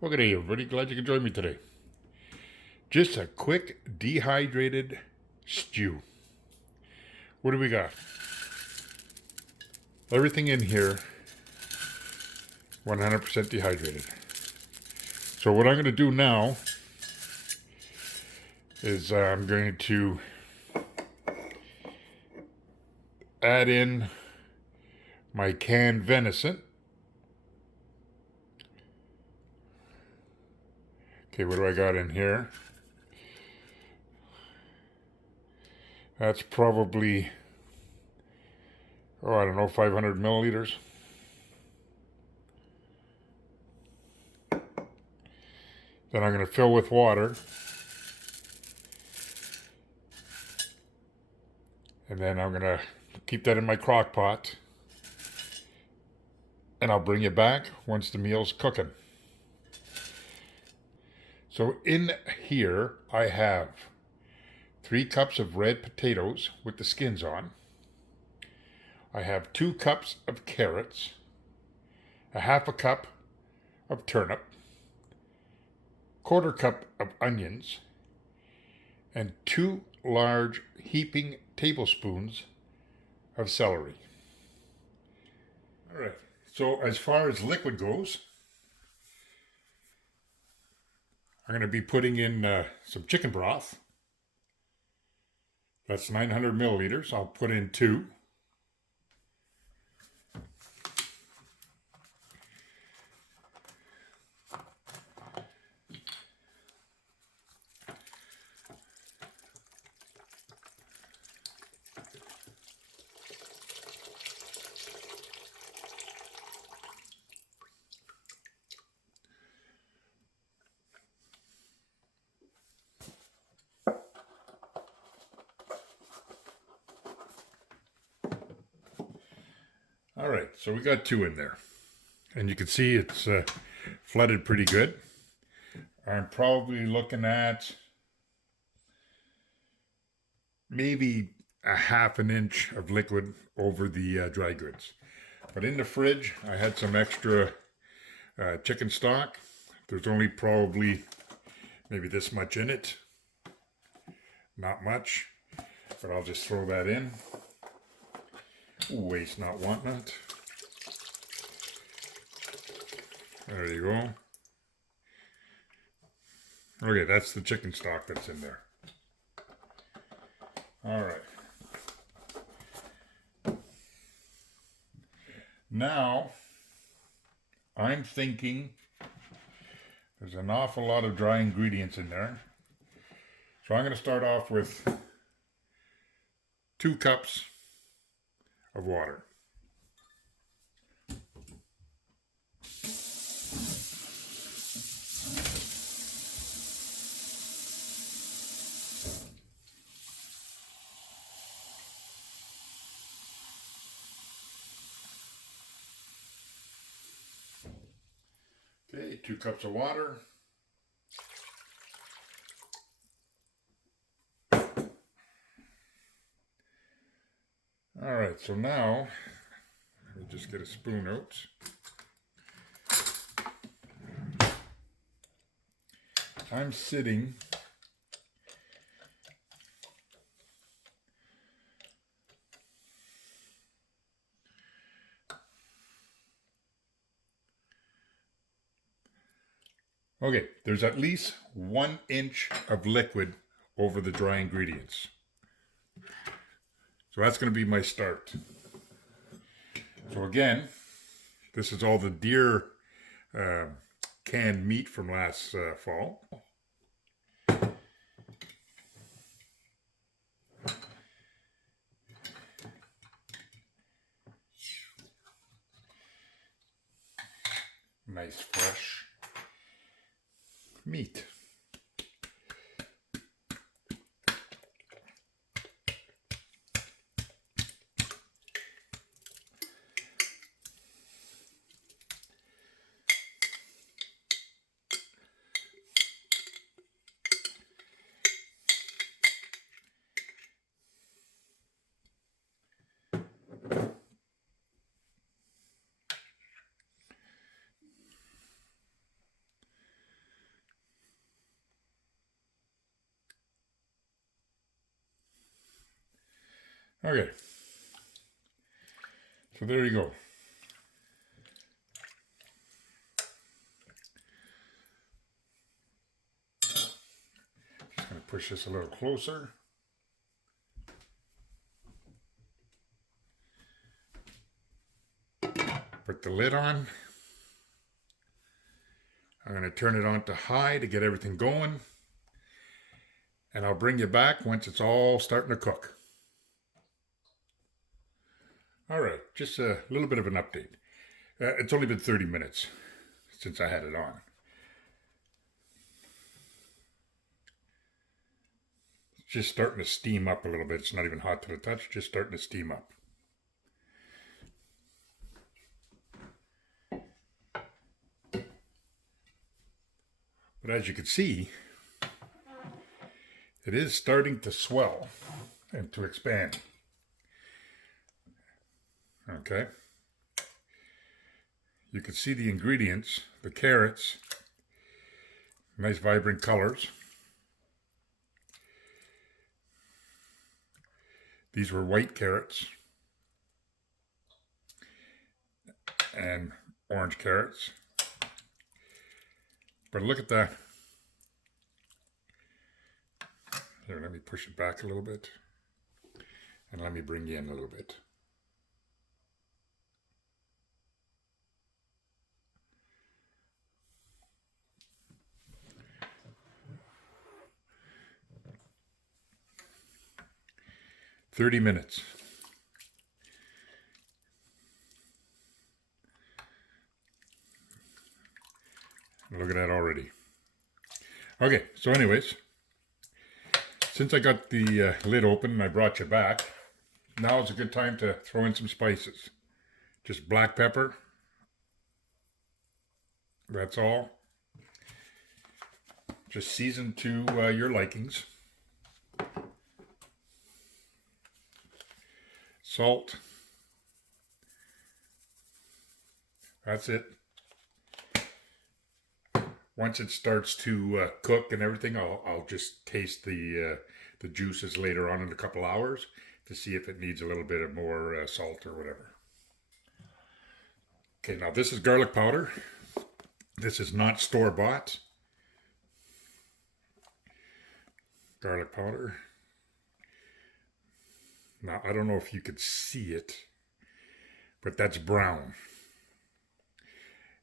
Well, good day, everybody. Glad you could join me today. Just a quick dehydrated stew. What do we got? Everything in here 100% dehydrated. So what I'm going to do now is I'm going to add in my canned venison. Okay, what do I got in here? That's probably, I don't know, 500 milliliters. Then I'm going to fill with water. And then I'm going to keep that in my crock pot. And I'll bring you back once the meal's cooking. So in here, I have 3 cups of red potatoes with the skins on. I have 2 cups of carrots, a half a cup of turnip, 1/4 cup of onions, and 2 large heaping tablespoons of celery. All right, so as far as liquid goes, I'm going to be putting in some chicken broth. That's 900 milliliters. I'll put in 2. All right, so we got 2 in there. And you can see it's flooded pretty good. I'm probably looking at maybe a half an inch of liquid over the dry goods. But in the fridge, I had some extra chicken stock. There's only probably maybe this much in it. Not much, but I'll just throw that in. Waste not, want not. There you go. Okay, that's the chicken stock that's in there. All right. Now, I'm thinking there's an awful lot of dry ingredients in there. So I'm going to start off with 2 cups of water. Okay, 2 cups of water. All right, so now, let me just get a spoon out. I'm sitting okay, there's at least 1 inch of liquid over the dry ingredients. So that's going to be my start. So again, this is all the deer canned meat from last fall. Nice fresh meat. Okay. So there you go. Just going to push this a little closer. Put the lid on. I'm going to turn it on to high to get everything going. And I'll bring you back once it's all starting to cook. All right, just a little bit of an update. It's only been 30 minutes since I had it on. It's just starting to steam up a little bit. It's not even hot to the touch, just starting to steam up. But as you can see, it is starting to swell and to expand. Okay. You can see the ingredients, the carrots, nice vibrant colors. These were white carrots and orange carrots. But look at that. Here, let me push it back a little bit. And let me bring you in a little bit. "30 minutes. Look at that already. Okay, so anyways, since I got the lid open and I brought you back, now is a good time to throw in some spices. Just black pepper. That's all. Just season to your likings. Salt. That's it. Once it starts to cook and everything, I'll just taste the juices later on in a couple hours to see if it needs a little bit of more salt or whatever. Okay, now this is garlic powder. This is not store-bought. Garlic powder. Now, I don't know if you could see it, but that's brown.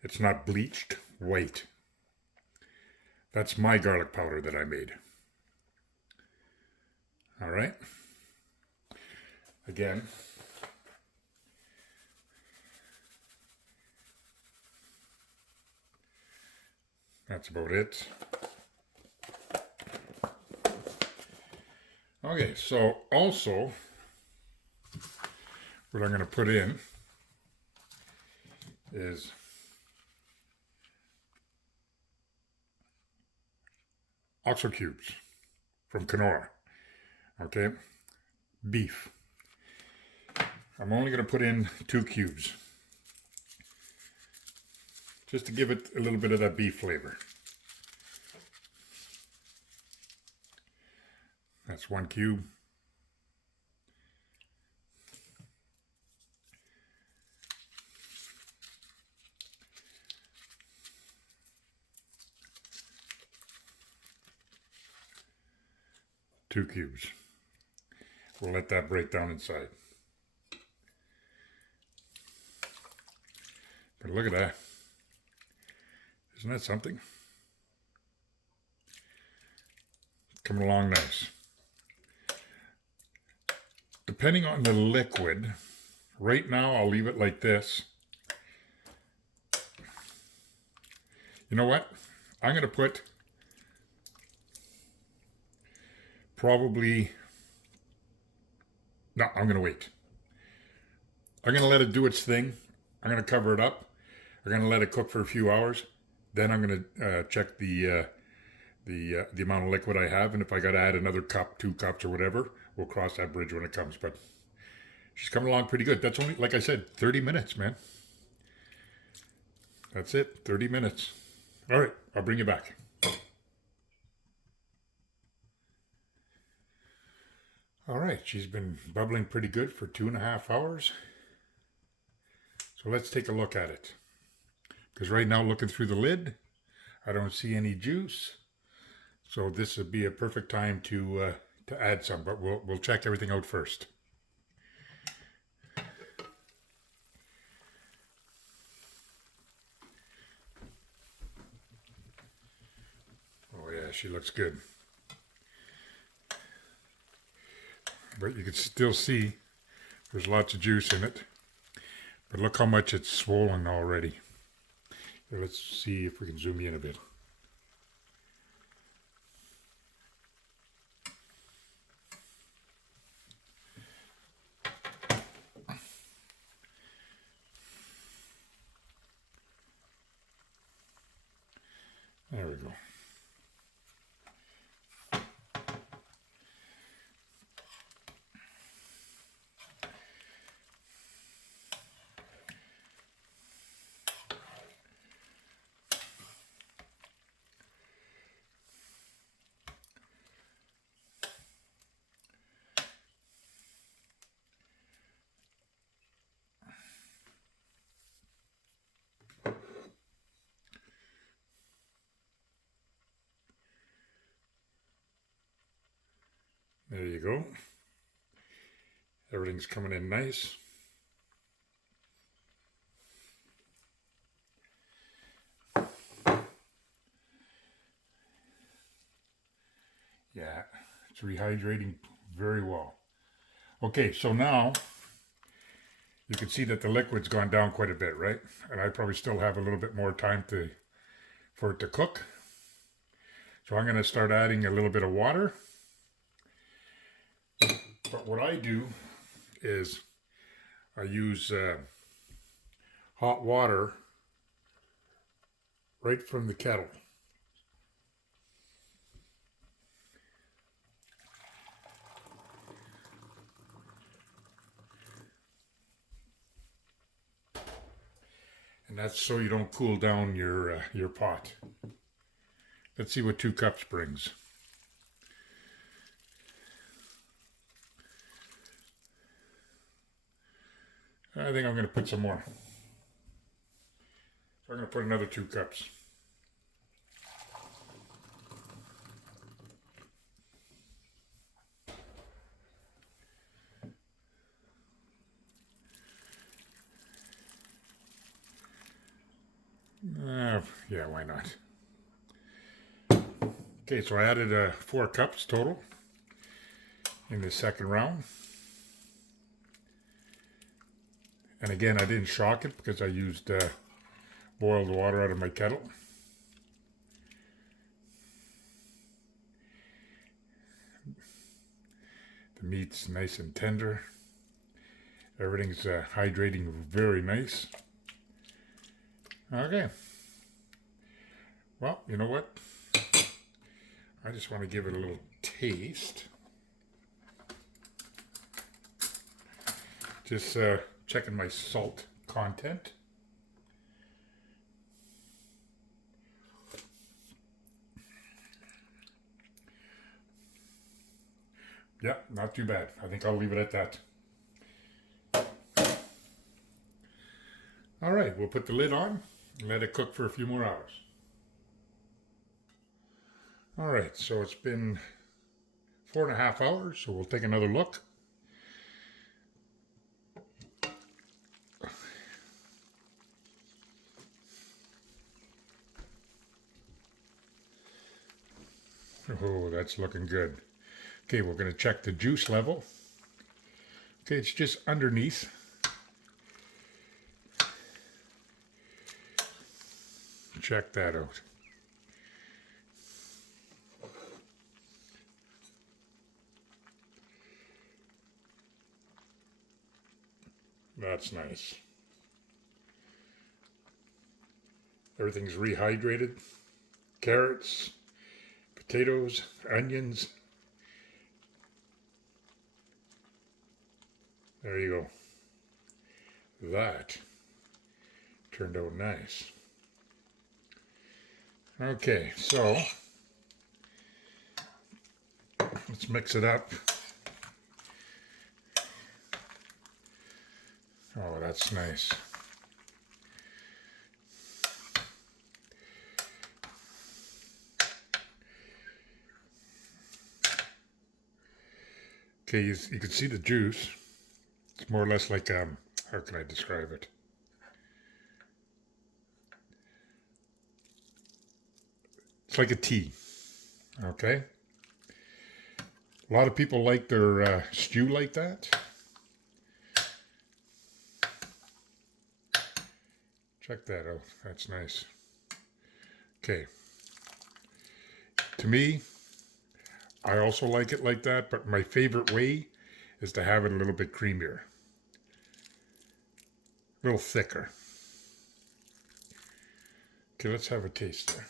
It's not bleached white. That's my garlic powder that I made. All right. Again. That's about it. Okay, so also, what I'm going to put in is oxo cubes from Kenora. Okay, beef. I'm only going to put in 2 cubes just to give it a little bit of that beef flavor. That's 1 cube. Two cubes. We'll let that break down inside. But look at that. Isn't that something? Coming along nice. Depending on the liquid, right now I'll leave it like this. You know what? I'm going to put probably, no, I'm going to wait. I'm going to let it do its thing. I'm going to cover it up. I'm going to let it cook for a few hours. Then I'm going to check the amount of liquid I have, and if I got to add another cup, 2 cups, or whatever, we'll cross that bridge when it comes. But she's coming along pretty good. That's only, like I said, 30 minutes, man. That's it, 30 minutes. All right, I'll bring you back. All right, she's been bubbling pretty good for 2.5 hours. So let's take a look at it. Because right now, looking through the lid, I don't see any juice. So this would be a perfect time to add some, but we'll check everything out first. Oh yeah, she looks good. But you can still see there's lots of juice in it. But look how much it's swollen already. Here, let's see if we can zoom in a bit. There we go. There you go. Everything's coming in nice. Yeah, it's rehydrating very well. Okay, so now you can see that the liquid's gone down quite a bit, right? And I probably still have a little bit more time for it to cook. So I'm going to start adding a little bit of water. But what I do is I use hot water right from the kettle. And that's so you don't cool down your pot. Let's see what 2 cups brings. I think I'm going to put some more. So I'm going to put another 2 cups. Yeah, why not? Okay, so I added 4 cups total in the second round. And again, I didn't shock it because I used boiled water out of my kettle. The meat's nice and tender. Everything's hydrating very nice. Okay. Well, you know what? I just want to give it a little taste. Just checking my salt content. Yeah, not too bad. I think I'll leave it at that. All right, we'll put the lid on and let it cook for a few more hours. All right, so it's been 4.5 hours, so we'll take another look. Oh, that's looking good. Okay, we're going to check the juice level. Okay, it's just underneath. Check that out. That's nice. Everything's rehydrated. Carrots, potatoes, onions. There you go. That turned out nice. Okay, so let's mix it up. Oh, that's nice. Okay, you can see the juice. It's more or less like, how can I describe it? It's like a tea, okay? A lot of people like their stew like that. Check that out. That's nice. Okay. To me, I also like it like that, but my favorite way is to have it a little bit creamier. A little thicker. Okay, let's have a taste there.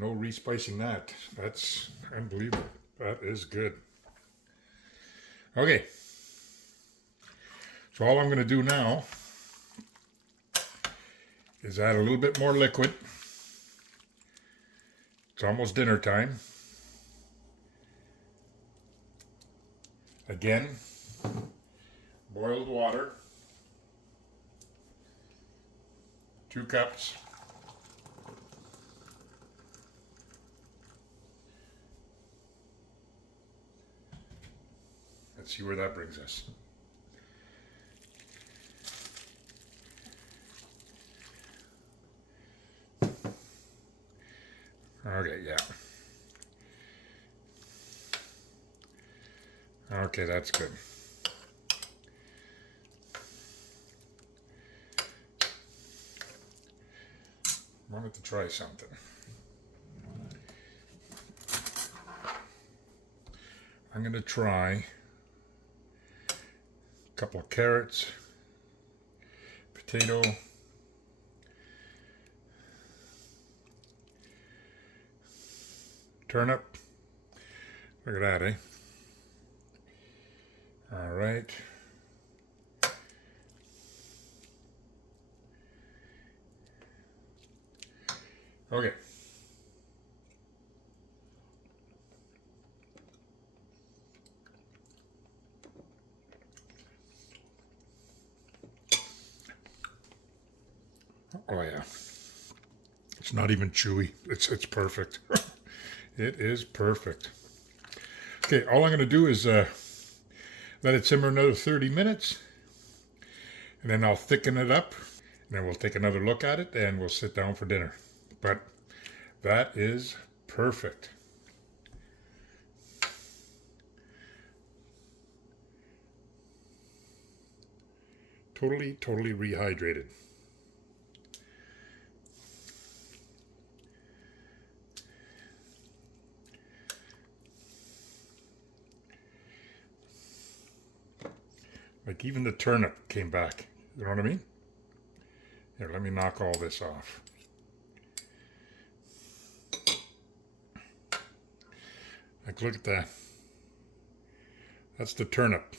No respicing that. That's unbelievable. That is good. Okay. So all I'm going to do now is add a little bit more liquid. It's almost dinner time. Again, boiled water. 2 cups. Let's see where that brings us. Okay, yeah. Okay, that's good. I wanted to try something. I'm going to try a couple of carrots, potato, turnip. Look at that, eh? All right. Okay. Oh yeah. It's not even chewy. It's perfect. It is perfect. Okay, all I'm going to do is let it simmer another 30 minutes, and then I'll thicken it up, and then we'll take another look at it, and we'll sit down for dinner. But that is perfect. Totally rehydrated. Like even the turnip came back. You know what I mean? Here, let me knock all this off. Like, look at that. That's the turnip.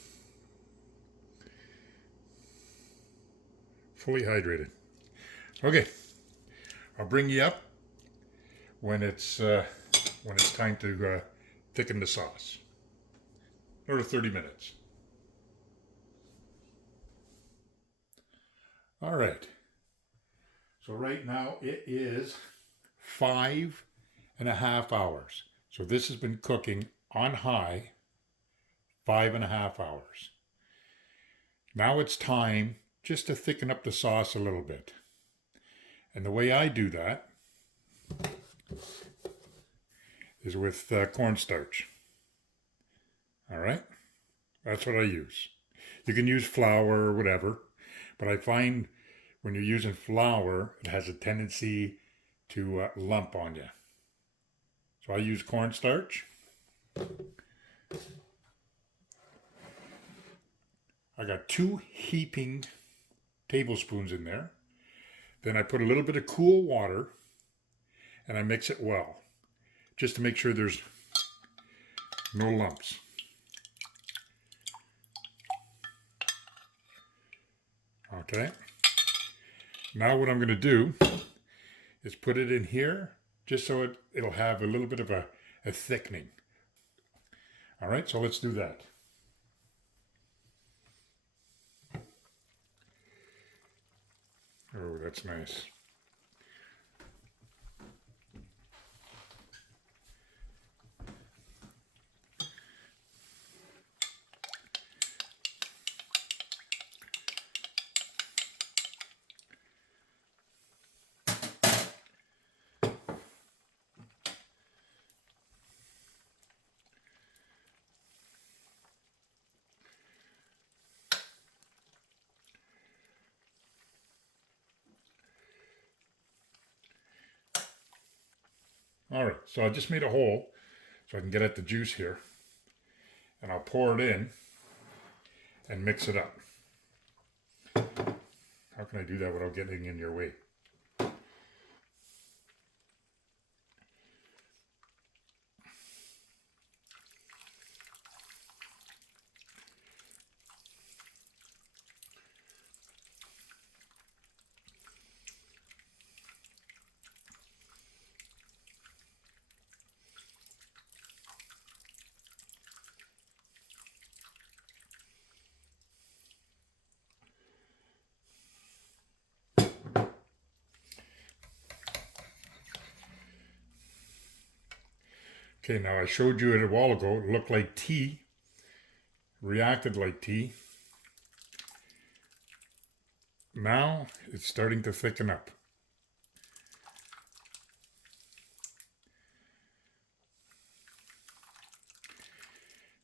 Fully hydrated. Okay, I'll bring you up when it's time to thicken the sauce. Another 30 minutes. All right. So right now it is 5.5 hours. So this has been cooking on high 5.5 hours. Now it's time just to thicken up the sauce a little bit. And the way I do that is with cornstarch. All right? That's what I use. You can use flour or whatever, but I find when you're using flour, it has a tendency to lump on you. So I use cornstarch. I got 2 heaping tablespoons in there. Then I put a little bit of cool water and I mix it well, just to make sure there's no lumps. Okay. Now what I'm going to do is put it in here just so it'll have a little bit of a thickening. All right, so let's do that. Oh, that's nice. All right, so I just made a hole so I can get at the juice here, and I'll pour it in and mix it up. How can I do that without getting in your way? Okay, now I showed you it a while ago. It looked like tea, reacted like tea. Now it's starting to thicken up.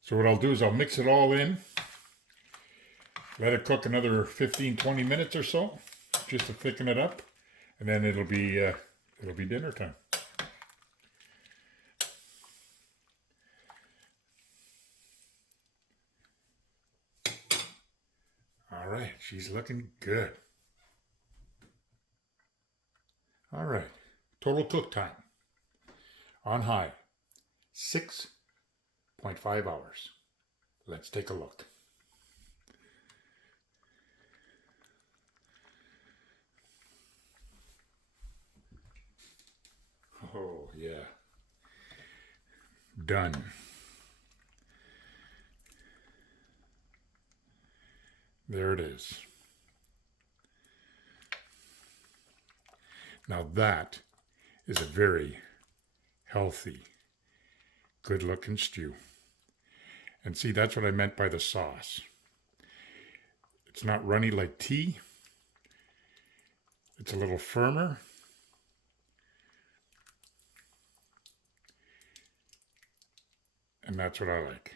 So what I'll do is I'll mix it all in, let it cook another 15-20 minutes or so, just to thicken it up, and then it'll be dinner time. All right, she's looking good. All right, total cook time on high, 6.5 hours. Let's take a look. Oh, yeah. Done. There it is. Now that is a very healthy, good-looking stew. And see, that's what I meant by the sauce. It's not runny like tea. It's a little firmer. And that's what I like.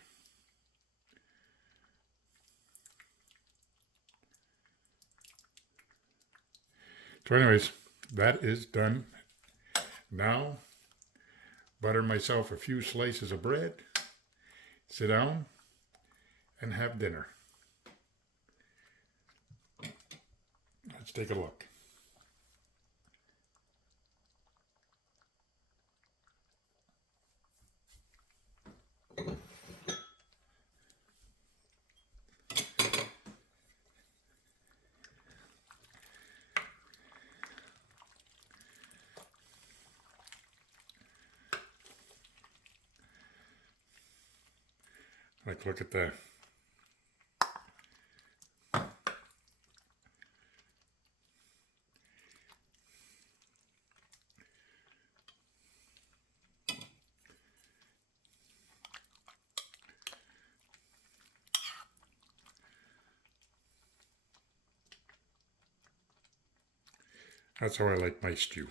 So anyways, that is done. Now, butter myself a few slices of bread, sit down, and have dinner. Let's take a look. Like, look at that. That's how I like my stew.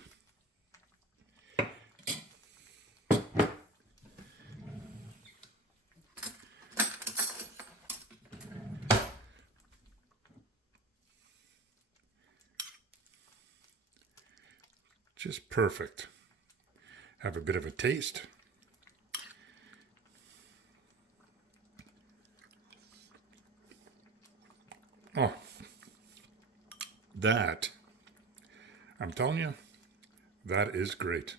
Just perfect. Have a bit of a taste. Oh, that, I'm telling you, that is great.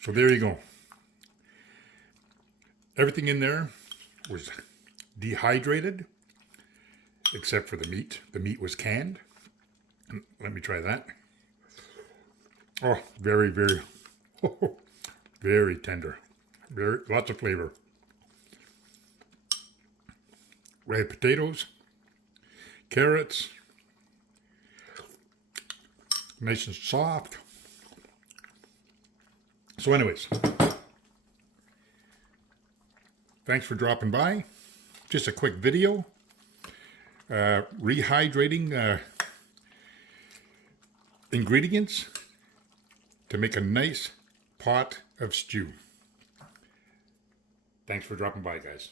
So there you go. Everything in there was dehydrated except for the meat. The meat was canned. Let me try that. Oh, very, very, very tender. Very, lots of flavor. Red potatoes, carrots, nice and soft. So anyways, thanks for dropping by. Just a quick video. Rehydrating ingredients to make a nice pot of stew. Thanks for dropping by, guys.